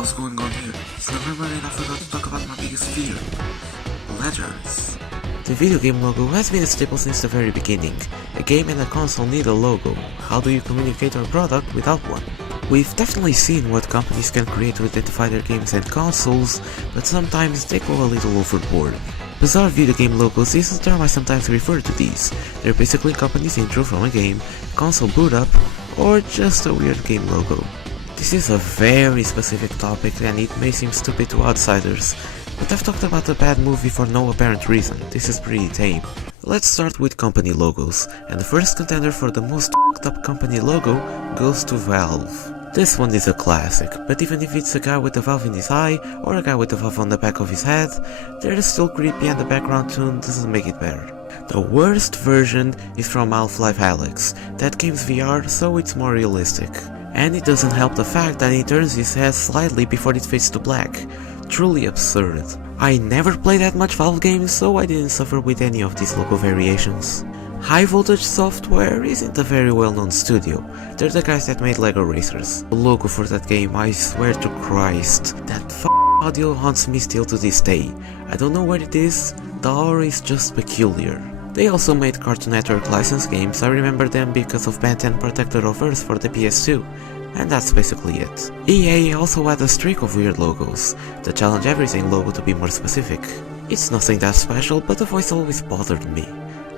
What's going on here? So remember that I forgot to talk about my biggest fear. Letters. The video game logo has been a staple since the very beginning. A game and a console need a logo. How do you communicate your product without one? We've definitely seen what companies can create to identify their games and consoles, but sometimes they go a little overboard. Bizarre video game logos is the term I sometimes refer to these. They're basically companies' intro from a game, console boot up, or just a weird game logo. This is a very specific topic and it may seem stupid to outsiders, but I've talked about a bad movie for no apparent reason. This is pretty tame. Let's start with company logos, and the first contender for the most f***ed up company logo goes to Valve. This one is a classic, but even if it's a guy with a valve in his eye or a guy with a valve on the back of his head, they're still creepy and the background tune doesn't make it better. The worst version is from Half-Life Alyx. That game's VR, so it's more realistic. And it doesn't help the fact that he turns his head slightly before it fades to black. Truly absurd. I never played that much Valve games, so I didn't suffer with any of these logo variations. High Voltage Software isn't a very well-known studio. They're the guys that made Lego Racers. The logo for that game, I swear to Christ, that audio haunts me still to this day. I don't know what it is, the aura is just peculiar. They also made Cartoon Network licensed games. I remember them because of Ben 10 Protector of Earth for the PS2, and that's basically it. EA also had a streak of weird logos, the Challenge Everything logo to be more specific. It's nothing that special, but the voice always bothered me.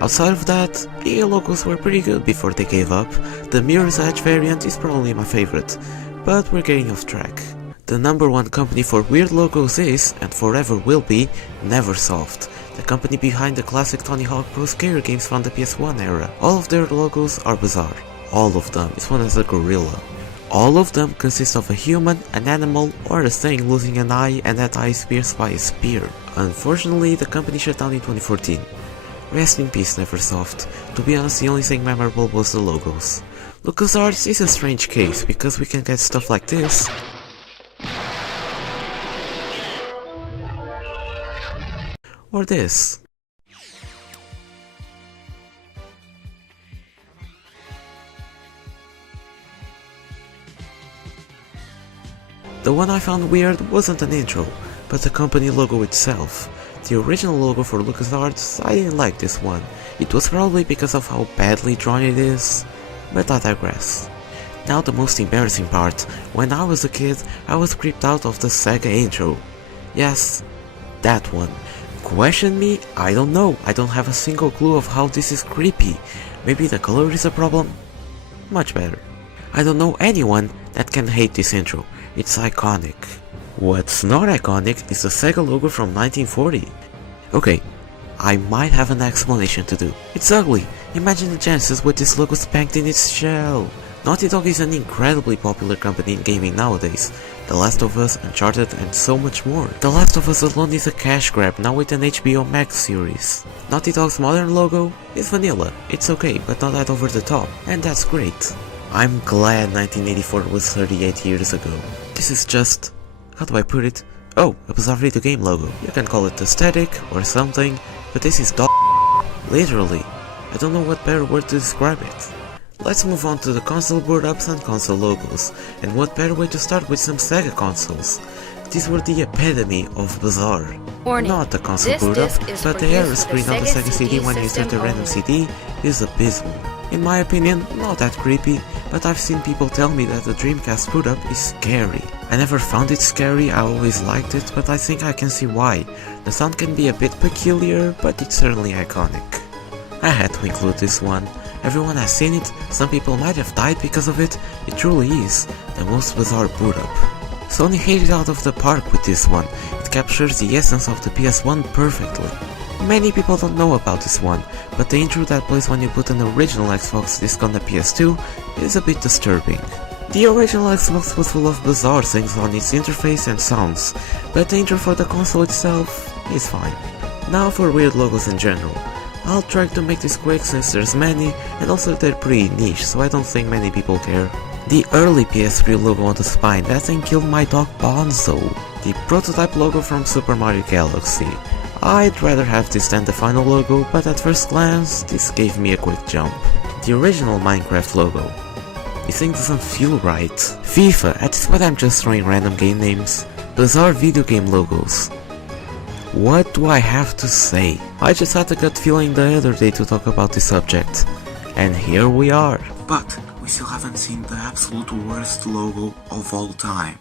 Outside of that, EA logos were pretty good before they gave up. The Mirror's Edge variant is probably my favorite, but we're getting off track. The number one company for weird logos is, and forever will be, Neversoft. The company behind the classic Tony Hawk Pro Skater games from the PS1 era. All of their logos are bizarre. All of them. This one has a gorilla. All of them consist of a human, an animal, or a thing losing an eye and that eye is pierced by a spear. Unfortunately, the company shut down in 2014. Rest in peace, Neversoft. To be honest, the only thing memorable was the logos. LucasArts is a strange case because we can get stuff like this, or this. The one I found weird wasn't an intro, but the company logo itself. The original logo for LucasArts, I didn't like this one. It was probably because of how badly drawn it is, but I digress. Now the most embarrassing part. When I was a kid, I was creeped out of the Sega intro. Yes, that one. Question me? I don't know. I don't have a single clue of how this is creepy. Maybe the color is a problem? Much better. I don't know anyone that can hate this intro. It's iconic. What's not iconic is the Sega logo from 1940. Okay, I might have an explanation to do. It's ugly. Imagine the Genesis with this logo spanked in its shell. Naughty Dog is an incredibly popular company in gaming nowadays. The Last of Us, Uncharted, and so much more. The Last of Us alone is a cash grab, now with an HBO Max series. Naughty Dog's modern logo is vanilla. It's okay, but not that over the top, and that's great. I'm glad 1984 was 38 years ago. This is just... how do I put it? Oh, a bizarre video game logo. You can call it aesthetic or something, but this is dog. Literally. I don't know what better word to describe it. Let's move on to the console boot ups and console logos, and what better way to start with some Sega consoles. These were the epitome of bizarre. Warning. Not the console boot up, but the error screen on the Sega CD when you insert a random CD is abysmal. In my opinion, not that creepy, but I've seen people tell me that the Dreamcast boot up is scary. I never found it scary, I always liked it, but I think I can see why. The sound can be a bit peculiar, but it's certainly iconic. I had to include this one. Everyone has seen it, some people might have died because of it. It truly is the most bizarre boot up. Sony hit it out of the park with this one. It captures the essence of the PS1 perfectly. Many people don't know about this one, but the intro that plays when you put an original Xbox disc on the PS2 is a bit disturbing. The original Xbox was full of bizarre things on its interface and sounds, but the intro for the console itself is fine. Now for weird logos in general. I'll try to make this quick since there's many, and also they're pretty niche, so I don't think many people care. The early PS3 logo on the spine, that thing killed my dog Bonzo. The prototype logo from Super Mario Galaxy. I'd rather have this than the final logo, but at first glance, this gave me a quick jump. The original Minecraft logo. This thing doesn't feel right. FIFA, at this point I'm just throwing random game names. Bizarre video game logos. What do I have to say? I just had a gut feeling the other day to talk about this subject. And here we are. But we still haven't seen the absolute worst logo of all time.